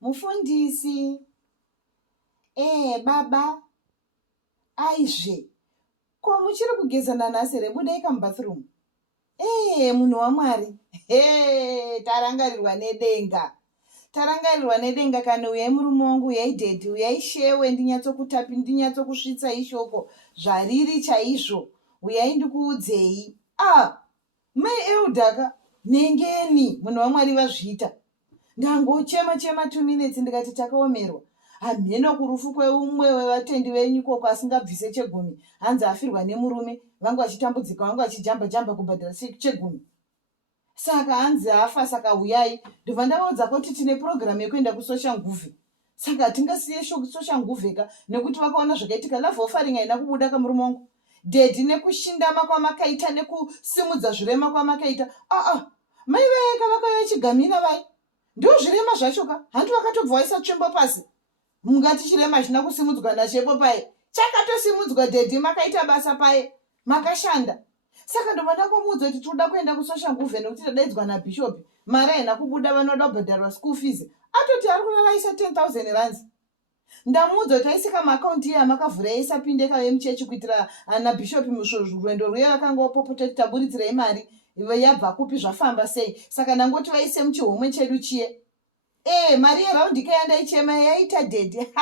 mufundisi. Baba. Aizve. Ko muchiri kugezana nhasi rebudaika mubathroom. Munhu waMwari. Tarangarirwa nedenga. Tarangarirwa nedenga kana uyai murume wangu, uyai dhedhi, uyai shewe ndinyatsokutapi, ndinyatsokusvitsa ishoko. Zvariri chaizvo. Uyai ndikuudzei. Mai Eudhaka, nengeni munhu waMwari vazviita. Ndangochema 2 minutes ndikati takaomerwa. Hamheno kurufu kweumwe wevatendi venyu koko asingabvise chegumi. Hanzi afirwa nemurume, vangu vachitambudzika, vangu vachijamba kubhadhara chegumi. Saka hanzi afa, saka uyai. Ndobva ndavaudza kuti tine program yekuenda kusocial nguvhe. Saka tingasiye social nguvheka nekuti vakaona zvakaitika. Love offering haina kubuda kamurume wangu. Dhedhi nekushindama kwamakaita, nekusimudza zvirema kwamakaita. Mai veka vakauya chigamira vai. Ndio zvirema zvachoka. Handu vakatobva vaisa tsvimbo pasi. Mungati chirema china kusimudzwa nachepo paye. Chakatosimudzwa dhedhi, makaita basa paye. Makashanda. Saka ndobva ndakomuudza kuti tinoda kuenda kusocial nguvhe nekuti tadaidzwa nabhishopi. Mari haina kubuda, vanoda kubhadharwa school fees. Atoti ari kuraraisa 10,000 rands. Ndamuudza kuti aisika maakaunti iya makavhura isapinde kave muchechi kuitira ana bhishopi rwendo rwuye vakanga vapopota taburidzirai mari yabva kupi zvafamba sei. Saka ndangoti vaise muchihomwe chedu chiye. Mari yeraundi kaenda ichema yaita dhedhi.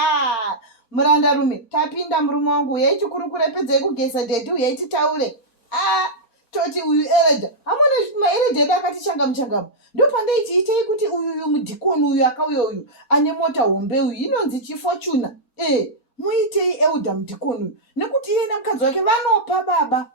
Murandarume, tapinda murume wangu, yaichikurukura pedzai kugeza dhedhi, yaititaure. Toti uyu Eredha. Hamuna Eredha akati changamu. Ndo pandaichiitei kuti uyu mudhikoni uyu akauya uyu ane mota hombe uyu inonzi Chifortuna. Muitei Eudha mudhikoni uyu. Nekuti iye namukadzi wake vanopa baba.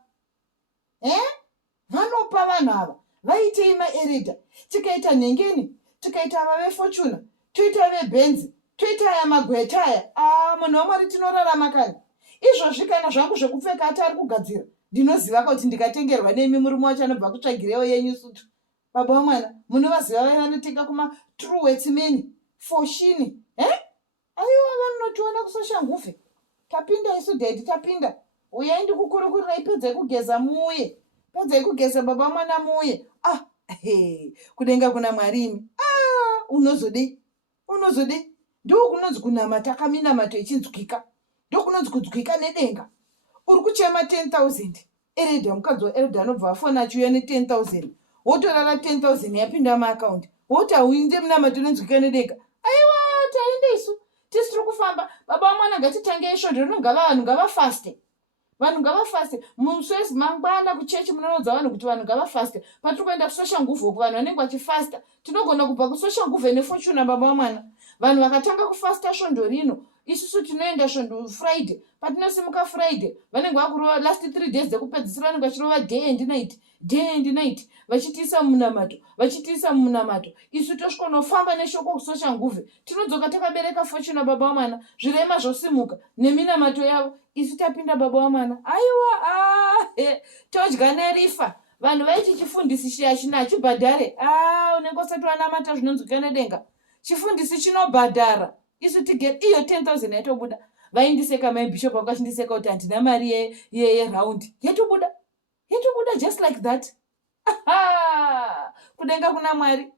Vanopa vanhu ava. Vaitei maEredha. Tikaita nhengeni, tikaita vave Fortuna, toita veBenzi, toita aya magwetaya. Munhu waMwari tinorarama kani. Izvozvi kana zvangu zvekupfeka atari kugadzira. Ndinoziva kuti ndikatengerwa nemi murume wacho anobva kutsvagirewo yenyu sutu. Baba wamwana, munovaziva vaya vanotenga kuma Truworths meni, Foschini. Aiwa vanotiona kusocial nguvhe. Tapinda isu dhedhi, tapinda. Uyai ndikukurukurirai pedzai kugeza muuye. Pedzai kugeza baba wamwana muuye. Kudenga kuna Mwarimi. Unozode. Ndo kunonzi kunamata kaminamato ichinzwika. Ndo kunonzi kunzwika nedenga. Uri kuchema 10,000. Eredha mukadzi waEredha anobva afona achiuya ne10,000. Wotorara 10,000 yapinda muakaunti. Woti hauinde munamato inonzwika nedenga. Aiwa, taende isu. Tisi tiri kufamba. Baba wamwana ngatitange isvondo rinogava vanhu ngavafaste. Vanhu ngavafaste. Muswezi mangwana kuchechi munoudza vanhu kuti vanhu ngavafaste. Patiri kuenda kusocial nguvhe uku vanhu vanenge vachifasta. Tinogona kubva kusocial nguvhe neFortuna baba wamwana. Vanhu vakatanga kufasta svondo rino. Isusu tinoenda svondo Friday. Patinosimuka Friday. Vanenge vakurova last 3 days dzekupedzisira vanenge vachirova day and night. Vachitiisa munamato. Isu tosvika nofamba neshoko kusocial nguvhe. Tinodzoka takabereka Fortuna baba wamwana. Zvirema zvosimuka neminamato yavo. Isu tapinda baba wamwana. Aiwa, todya nerifa. Vanhu vaiti chifundisi chiya chibhadhare. Unenge usati wanamata zvinonzwika nedenga. Chifundisi chinobhadhara. Isu tigere iyo 10,000 yatobuda. Vaindiseka mai bishop vakachindiseka kuti handina mari yeraundi. Yatobuda just like that. Kudenga kuna Mwari.